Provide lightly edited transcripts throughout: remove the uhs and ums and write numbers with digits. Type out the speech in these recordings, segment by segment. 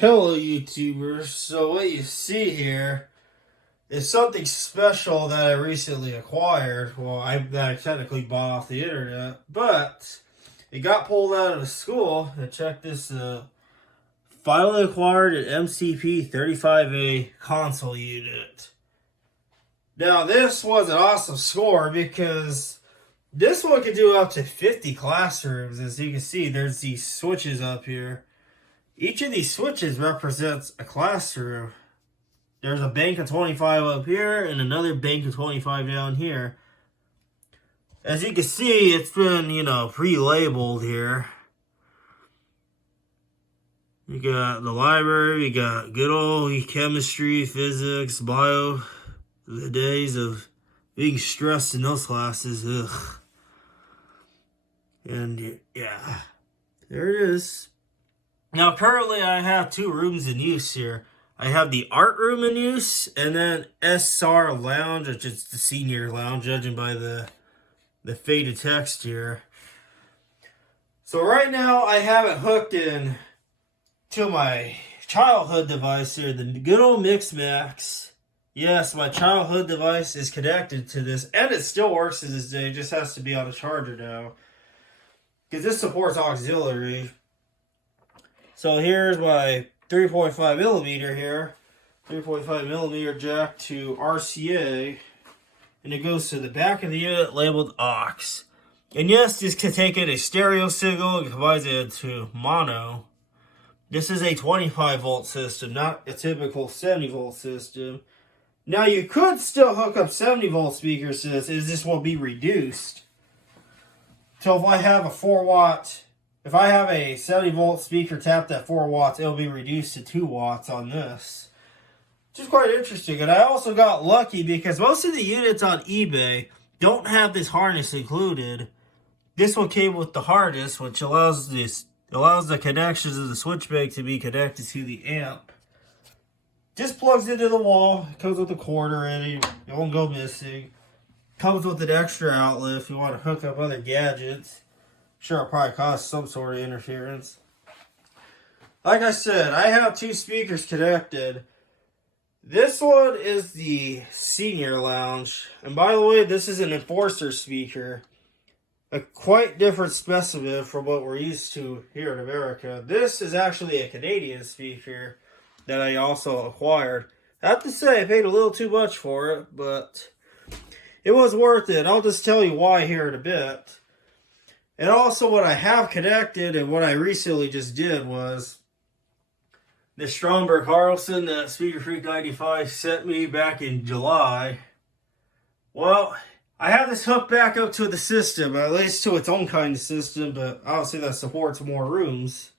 Hello YouTubers, so what you see here is something special that I recently acquired. Well, that I technically bought off the internet, but it got pulled out of the school. And check this, finally acquired an MCP 35A console unit. Now this was an awesome score because this one could do up to 50 classrooms. As you can see, there's these switches up here. Each of these switches represents a classroom. There's a bank of 25 up here and another bank of 25 down here. As you can see, it's been, pre-labeled here. We got the library, we got good old chemistry, physics, bio. The days of being stressed in those classes, ugh. And yeah, there it is. Now, currently, I have two rooms in use here. I have the art room in use, and then SR Lounge, which is the senior lounge, judging by the faded text here. So right now, I have it hooked in to my childhood device here, the good old Mix-Max. Yes, my childhood device is connected to this, and it still works to this day. It just has to be on a charger now, because this supports auxiliary. So here's my 3.5 millimeter here, 3.5 millimeter jack to RCA, and it goes to the back of the unit labeled aux. And yes, this can take in a stereo signal and combines it into mono. This is a 25 volt system, not a typical 70 volt system. Now you could still hook up 70 volt speakers to this, as this will be reduced. So if I have a 4 watt, if I have a 70 volt speaker tapped at 4 watts, it'll be reduced to 2 watts on this. Which is quite interesting. And I also got lucky because most of the units on eBay don't have this harness included. This one came with the harness, which allows the connections of the switch bank to be connected to the amp. Just plugs into the wall. It comes with a cord already. It won't go missing. Comes with an extra outlet if you want to hook up other gadgets. Sure, it probably costs some sort of interference. Like I said, I have two speakers connected. This one is the senior lounge. And by the way, this is an Enforcer speaker. A quite different specimen from what we're used to here in America. This is actually a Canadian speaker that I also acquired. I have to say, I paid a little too much for it, but it was worth it. I'll just tell you why here in a bit. And also what I have connected and what I recently just did was the Stromberg Carlson that Speaker Freak 95 sent me back in July. Well, I have this hooked back up to the system, at least to its own kind of system, but obviously that supports more rooms.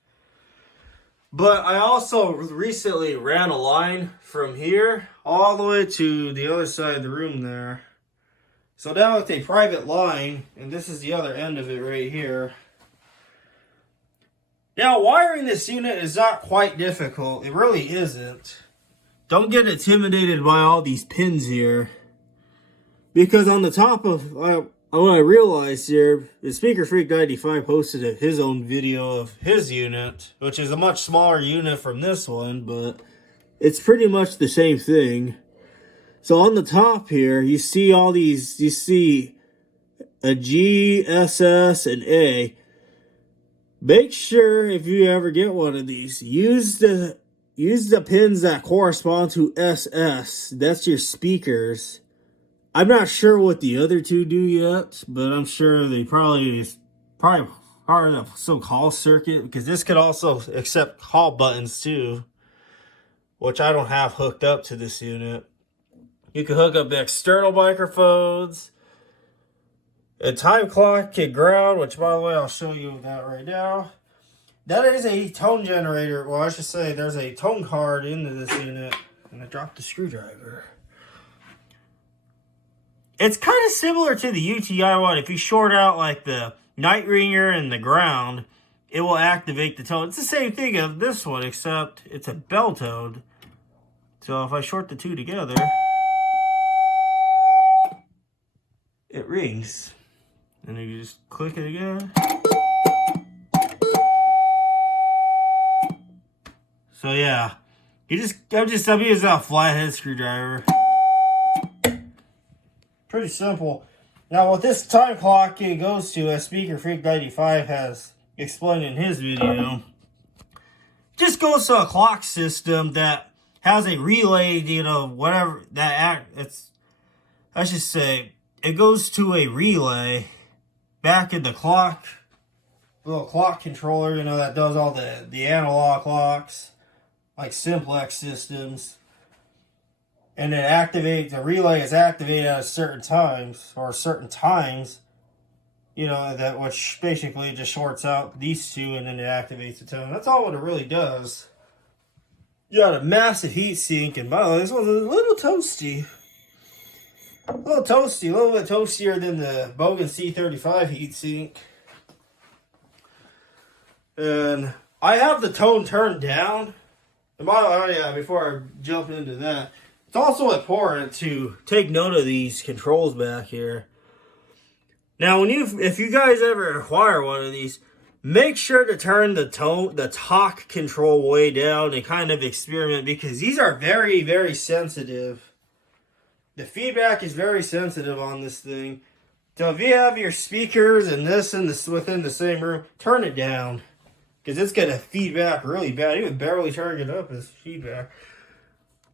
But I also recently ran a line from here all the way to the other side of the room there. So now it's a private line, and this is the other end of it right here. Now, wiring this unit is not quite difficult. It really isn't. Don't get intimidated by all these pins here. Because on the top of what I realized here, the Speaker Freak 95 posted his own video of his unit, which is a much smaller unit from this one, but it's pretty much the same thing. So on the top here, you see all these, you see a G, SS, and A. Make sure if you ever get one of these, use the pins that correspond to SS. That's your speakers. I'm not sure what the other two do yet, but I'm sure they probably part of some call circuit, because this could also accept call buttons too, which I don't have hooked up to this unit. You can hook up external microphones, a time clock and ground, which by the way, I'll show you that right now. That is a tone generator. Well, I should say there's a tone card into this unit, and I dropped the screwdriver. It's kind of similar to the UTI one. If you short out like the night ringer and the ground, it will activate the tone. It's the same thing as this one, except it's a bell tone. So if I short the two together, it rings. And then you just click it again. So yeah, I'm using a flathead screwdriver. Pretty simple. Now with this time clock it goes to, as Speaker Freak 95 has explained in his video, just goes to a clock system that has a relay, you know, whatever that I should say, it goes to a relay back in the clock, little clock controller, you know, that does all the analog clocks, like simplex systems. And it activates, the relay is activated at certain times, you know, that which basically just shorts out these two and then it activates the tone. That's all what it really does. You got a massive heat sink, and by the way, this one's a little toasty. A little bit toastier than the Bogen C35 heatsink. And I have the tone turned down. And by the way, yeah, before I jump into that, it's also important to take note of these controls back here. Now, if you guys ever acquire one of these, make sure to turn the talk control way down and kind of experiment, because these are very, very sensitive. The feedback is very sensitive on this thing. So if you have your speakers and this within the same room, turn it down, because it's going to feedback really bad. Even barely turning it up is feedback.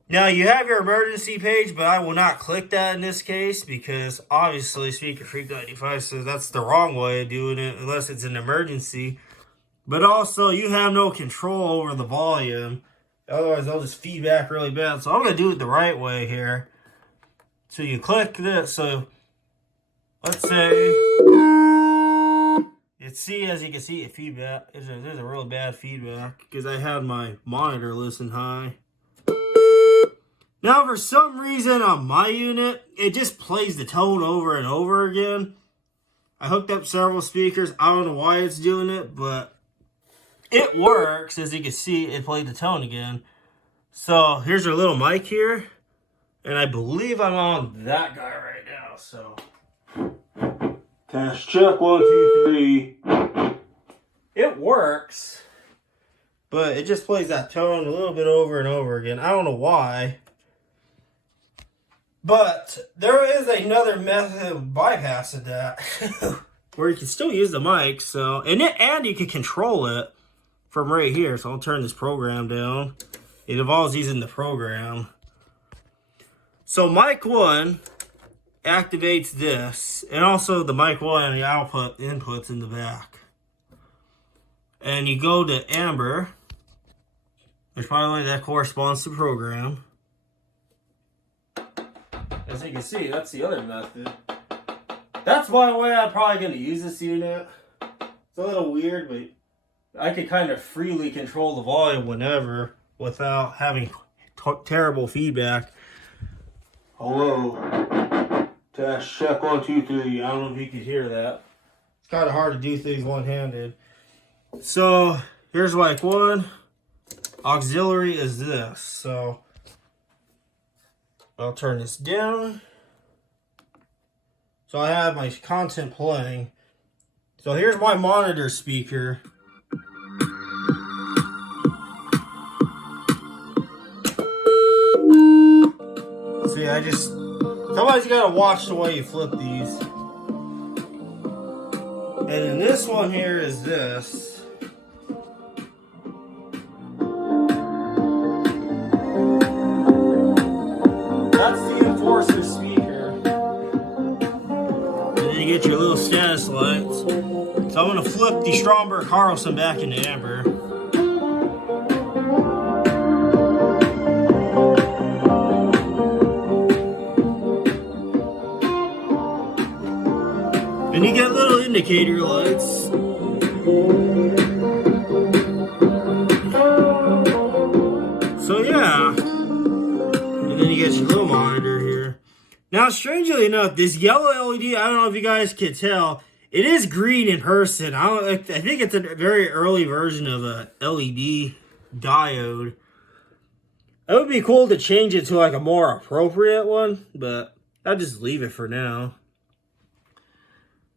Now you have your emergency page, but I will not click that in this case, because obviously Speaker Freak 95 says that's the wrong way of doing it unless it's an emergency. But also you have no control over the volume. Otherwise they'll just feedback really bad. So I'm going to do it the right way here. So you click this. So let's say, as you can see, it feedback. There's a really bad feedback because I had my monitor listen high. Now, for some reason on my unit, it just plays the tone over and over again. I hooked up several speakers. I don't know why it's doing it, but it works. As you can see, it played the tone again. So here's our little mic here. And I believe I'm on that guy right now. So test check 1, 2, 3. It works, but it just plays that tone a little bit over and over again. I don't know why. But there is another method of bypassing that where you can still use the mic. So and you can control it from right here. So I'll turn this program down. It involves using the program. So mic 1 activates this, and also the mic 1 and the inputs in the back. And you go to amber, which by the way that corresponds to program. As you can see, that's the other method. That's by the way I'm probably going to use this unit. It's a little weird, but I could kind of freely control the volume whenever without having terrible feedback. Hello. Test check 1, 2, 3. I don't know if you could hear that. It's kind of hard to do things one-handed. So here's mic 1. Auxiliary is this. So I'll turn this down. So I have my content playing. So here's my monitor speaker. See, somebody's gotta watch the way you flip these. And then this one here is this. That's the enforcer speaker. And then you get your little status lights. So I'm going to flip the Stromberg Carlson back into amber. And you get little indicator lights. So yeah. And then you get your little monitor here. Now, strangely enough, this yellow LED, I don't know if you guys can tell, it is green in person. I think it's a very early version of a LED diode. It would be cool to change it to like a more appropriate one, but I'll just leave it for now.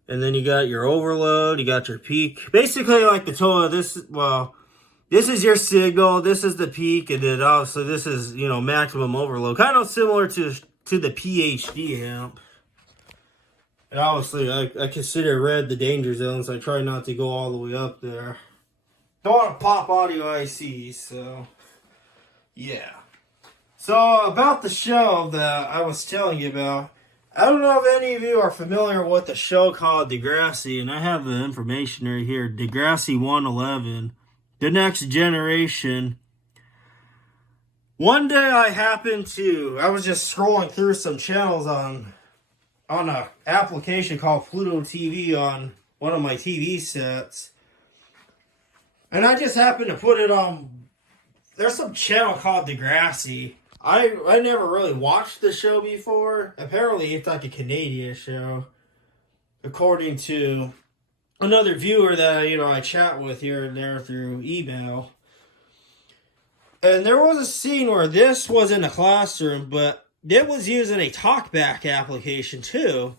And then you got your overload, you got your peak. Basically like the tone of this, well, this is your signal, this is the peak, and then obviously this is, you know, maximum overload. Kind of similar to the PhD amp. And obviously, I consider red the danger zone, so I try not to go all the way up there. Don't want to pop audio ICs, so yeah. So about the show that I was telling you about, I don't know if any of you are familiar with the show called Degrassi, and I have the information right here. Degrassi 111, The Next Generation. One day I was just scrolling through some channels on an application called Pluto TV on one of my TV sets. And I just happened to put it on. There's some channel called Degrassi. I never really watched the show before. Apparently it's like a Canadian show, according to another viewer that I chat with here and there through email. And there was a scene where this was in a classroom, but it was using a Talkback application too.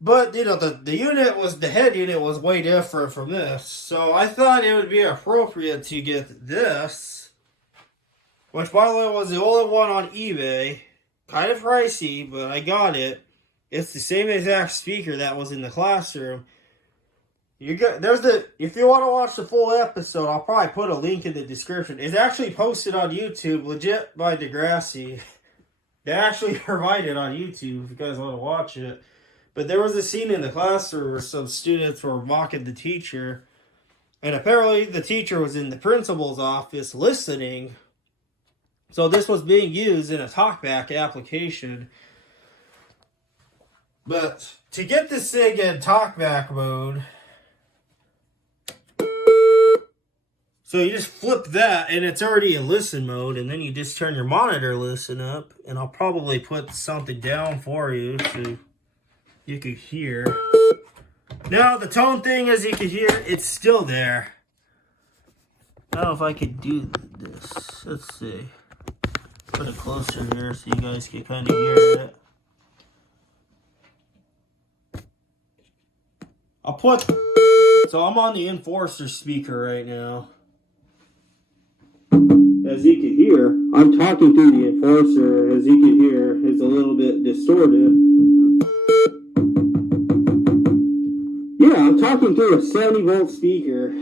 But, the head unit was way different from this. So I thought it would be appropriate to get this, which, by the way, was the only one on eBay. Kind of pricey, but I got it. It's the same exact speaker that was in the classroom. If you want to watch the full episode, I'll probably put a link in the description. It's actually posted on YouTube, legit by Degrassi. They actually provide it on YouTube if you guys want to watch it. But there was a scene in the classroom where some students were mocking the teacher. And apparently the teacher was in the principal's office listening. So this was being used in a Talkback application. But to get this thing in Talkback mode, so you just flip that and it's already in listen mode, and then you just turn your monitor listen up, and I'll probably put something down for you so you can hear. Now the tone thing, as you can hear, it's still there. I don't know if I could do this. Let's see. Put it closer here so you guys can kind of hear it. So I'm on the Enforcer speaker right now. As you can hear, I'm talking through the Enforcer. As you can hear, it's a little bit distorted. Yeah, I'm talking through a 70-volt speaker.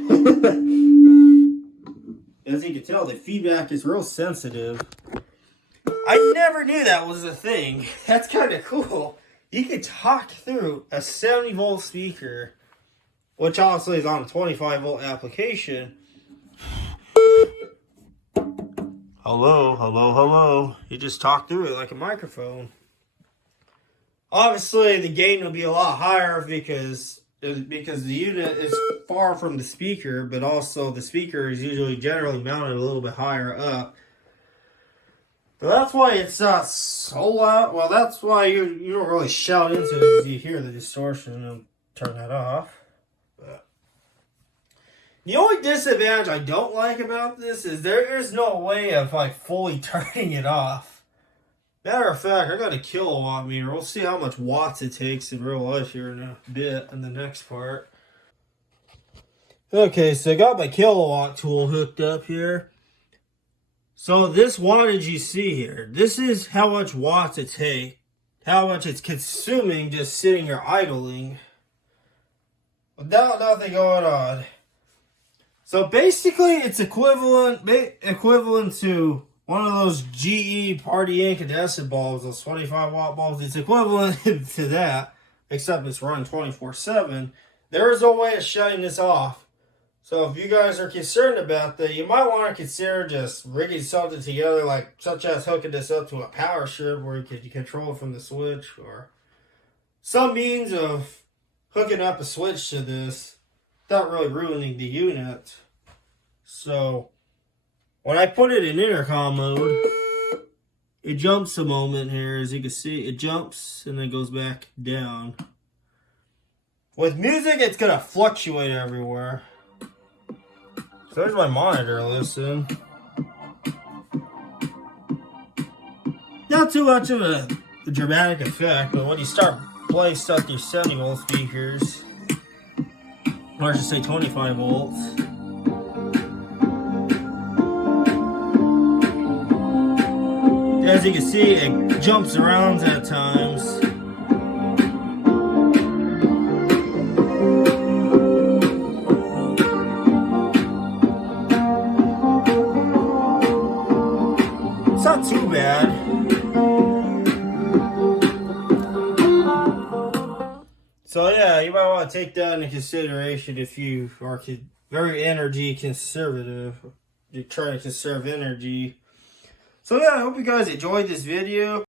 As you can tell, the feedback is real sensitive. I never knew that was a thing. That's kind of cool. You can talk through a 70-volt speaker, which obviously is on a 25-volt application. Hello, hello, hello. You just talk through it like a microphone. Obviously, the gain will be a lot higher because the unit is far from the speaker, but also the speaker is usually generally mounted a little bit higher up. But that's why it's not so loud. Well, that's why you don't really shout into it because you hear the distortion. And turn that off. But the only disadvantage I don't like about this is there is no way of fully turning it off. Matter of fact, I got a kilowatt meter. We'll see how much watts it takes in real life here in a bit in the next part. Okay, so I got my kilowatt tool hooked up here. So this wattage you see here, this is how much watts it takes, how much it's consuming just sitting here idling without nothing going on. So basically it's equivalent to one of those GE party incandescent bulbs, those 25 watt bulbs. It's equivalent to that, except it's running 24/7. There is no way of shutting this off. So if you guys are concerned about that, you might want to consider just rigging something together, such as hooking this up to a power strip where you can control from the switch, or some means of hooking up a switch to this without really ruining the unit. So when I put it in intercom mode, it jumps a moment here. As you can see, it jumps and then goes back down. With music, it's going to fluctuate everywhere. So there's my monitor listen. Not too much of a dramatic effect, but when you start playing stuff through 70-volt speakers, or I should say 25 volts, as you can see, it jumps around at times. It's not too bad. So yeah, you might want to take that into consideration if you are very energy conservative. You're trying to conserve energy. So yeah, I hope you guys enjoyed this video.